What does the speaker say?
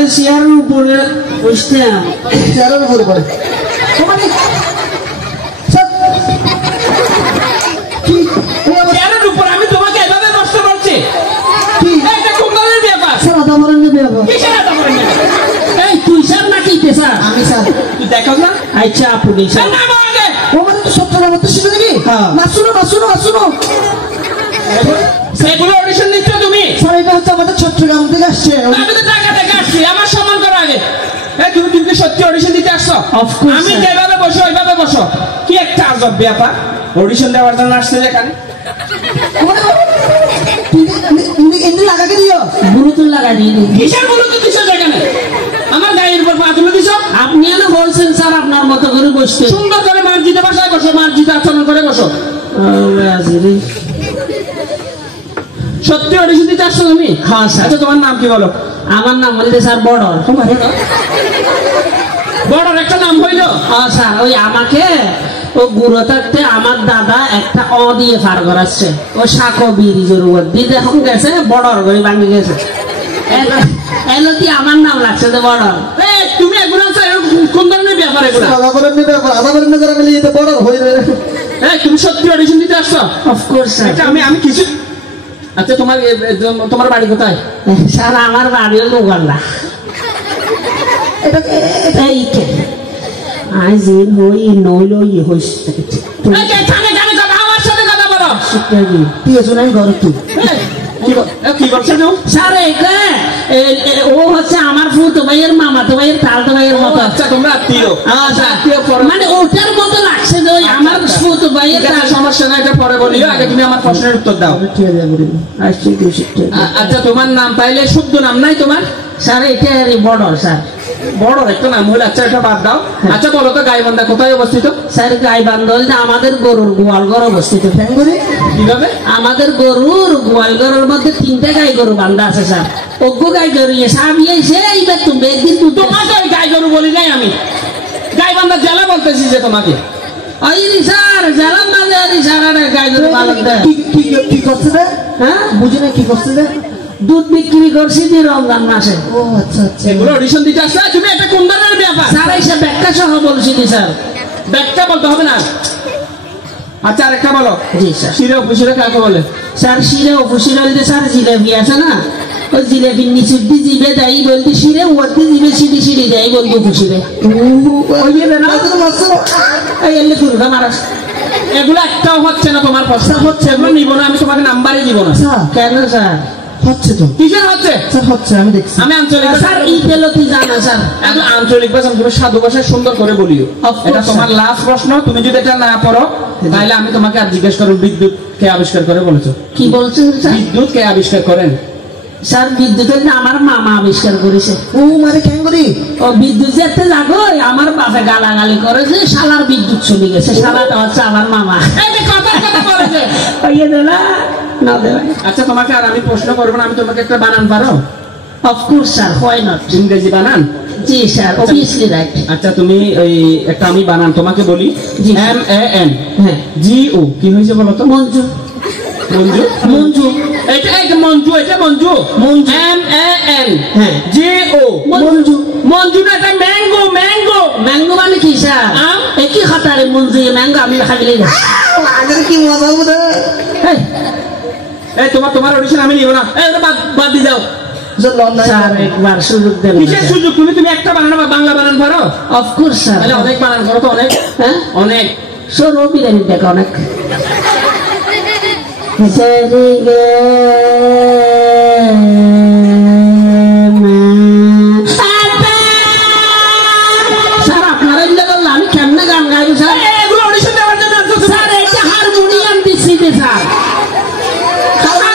তো চেয়ারের উপরে বসতে চেয়ারের উপরে পড়ে চেয়ারের উপর আমি তোমাকে এভাবে বসতে বলছি এটা কোন ধরনের ব্যাপার স্যার আদা বলেন ব্যাপার কিসের আদা বলেন এই তুই স্যার নাকি স্যার আমি স্যার তুই দেখো না আচ্ছা আপনি স্যার না আগে ও মানে তো সবটা নাম তো শিখে নাকি না শুনো সেগুলো অডিশন নিচ্ছ তুমি স্যার এটা হচ্ছে আমাদের চট্টগ্রাম থেকে আসছে আমি তো ঢাকা থেকে আসছি আমার সম্মান করো আগে এই তুমি কি সত্যি অডিশন দিতে আসছো আমি যেভাবে বসো ওইভাবে বসো কি একটা আজব ব্যাপার অডিশন দেওয়ার জন্য আসছে যেখানে ইন্দি লাগাকে দিও ব্লুটুথ লাগাই দিই কিসের ব্লুটুথ দিছো যেখানে আমার গায়ের উপর পা তুলে দিছো আপনি এনে বলছেন স্যার আপনার মতো করে বসতে সুন্দর করে মার্জিত ভাষায় বসো মার্জিত আচরণ করে বসো সত্যি অডিশন দিতে আসছো তুমি হ্যাঁ স্যার আচ্ছা তোমার নাম কি বলো আমার নাম বলতে স্যার বড়র বড়র একটা নাম হইলো হ্যাঁ স্যার ওই আমাকে ও গুঁড়ো থাকতে আমার দাদা একটা দিয়ে পার করাচ্ছে ও শাকো বিরিজের উপর দিয়ে এখন গেছে বড়র করে ভাঙে গেছে এলো কি আমার নাম লাগছে তো বড়র তুমি এগুলো কোন ধরনের ব্যাপার এগুলো বড় হয়ে তুমি সত্যি অডিশন দিতে আসছো অফকোর্স আমি কিছু আচ্ছা তোমার বাড়ি কোথায় স্যার আমার বাড়ি হলো উগান্ডা ও হচ্ছে আমার ফুতো ভাইয়ের মামা তো ভাইয়ের তালতো ভাইয়ের মতো আচ্ছা তোমরা আত্মীয় মানে ওটার মতো লাগছে যে আমার ফুতো ভাইয়ের সমস্যা না এটা পরে বলিও আগে তুমি আমার প্রশ্নের উত্তর দাও আচ্ছা তোমার নাম তাইলে শুদ্ধ নাম নাই তোমার স্যার এটা বড় স্যার বড় একটা নাম হলে আচ্ছা এটা বাদ দাও আচ্ছা বলো তো গাইবান্ধা কোথায় অবস্থিত স্যার গাইবান্ধা বলতে আমাদের গরুর গোয়ালঘর অবস্থিত কিভাবে আমাদের গরুর গোয়ালঘরের মধ্যে 3টা গাই গরু বান্ধা আছে স্যার অজ্ঞ গাই গরু এইবার তুমি একদিন তোমাকে ওই গাই গরু বলি নাই আমি গাইবান্ধা জেলা বলতেছি যে তোমাকে স্যার জেলা বাজার স্যার গাই গরু পালন কি করছে রে হ্যাঁ বুঝি না কি করছে রে দুধ বিক্রি করছি যে রমজান মাসে ও আচ্ছা আচ্ছা এগুলো অডিশন দিতে আসলে তুমি এটা কোন ধরনের ব্যাপার স্যার এসে ব্যাখ্যা সহ বলছি স্যার ব্যাখ্যা বলতে হবে না আচ্ছা আরেকটা বলো জি স্যার শিরে উপশিরে কাকে বলে স্যার শিরে উপশিরে বলতে স্যার জিলেবি আছে না ওই জিলেবির নিচে দিয়ে জিবে দেয় বলতে শিরে ওরতে জিবে সিঁড়ি দেয় বলতে উপশিরে ওই যে না এই এলে দুর্গা মারাস এগুলো একটাও হচ্ছে না তোমার প্রশ্ন হচ্ছে এগুলো নিব না আমি তোমাকে নাম্বারই দিব না কেন স্যার হচ্ছে তো কিসের হচ্ছে স্যার হচ্ছে আমি দেখছি আমি আঞ্চলিক স্যার ইতেলো কি জানা স্যার একদম আঞ্চলিক ভাষা তুমি সাধু ভাষায় সুন্দর করে বলিও এটা তোমার লাস্ট প্রশ্ন তুমি যদি এটা না পড়ো তাহলে আমি তোমাকে আর জিজ্ঞেস করব বিদ্যুৎ কে আবিষ্কার করে বলেছো কি বলছো স্যার বিদ্যুৎ কে আবিষ্কার করেন স্যার বিদ্যুতের আমার মামা আবিষ্কার করেছে ও মানে কেন করি ও বিদ্যুৎ যেতে যাবো আমার বাপে গালাগালি করেছে শালার বিদ্যুৎ চলে গেছে শালাটা হচ্ছে আমার মামা কথা বলেছে না দেবে আচ্ছা তোমাকে আর আমি প্রশ্ন করবো না আমি তোমাকে একটা বানান পারো অফকোর্স স্যার হোয়াই নট ইংরেজি বানান জি স্যার অবভিয়াসলি রাইট আচ্ছা তুমি ওই একটা আমি বানান তোমাকে বলি MAN হ্যাঁ GO কি হয়েছে বলো তো মঞ্জু মঞ্জু মঞ্জু এটা মঞ্জু এটা মঞ্জু মঞ্জু MAN হ্যাঁ GO মঞ্জু মঞ্জু না এটা ম্যাঙ্গো ম্যাঙ্গো ম্যাঙ্গো মানে কি স্যার একই খাতারে মঞ্জু ম্যাঙ্গো আমি খাইলে না আগের কি মজা হবে এই তোমার অডিশন আমি নিব না এই বাদ দিয়ে দাও স্যার একবার সুযোগ দেন কিসের সুযোগ তুমি একটা বানানো বাংলা বানান পারো অফকোর্স স্যার তাহলে অনেক বানান করো তো অনেক হ্যাঁ অনেক সরো বিরিয়ানি দেখো অনেক